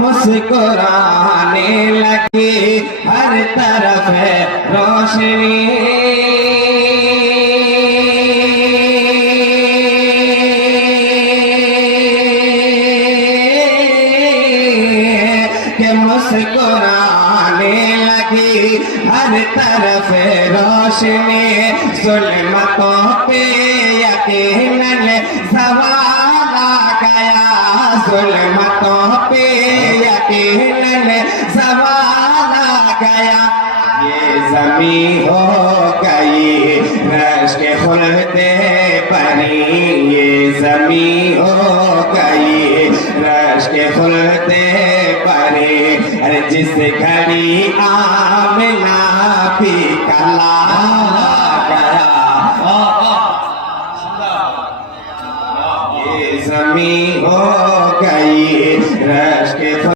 मुस्कुराने लगी हर तरफ है रोशनी के मुस्कुराने लगी हर तरफ रोशनी जुल्मतों पे यकीनन ज़वाल आ गया जुल्मतों पे यकीनन ज़वाल आ गया ये ज़मीं हो गई रश्क खुल्दे परी ये ज़मीं हो गई रश्क खुल्दे परी अरे जिस घड़ी आमना भी कला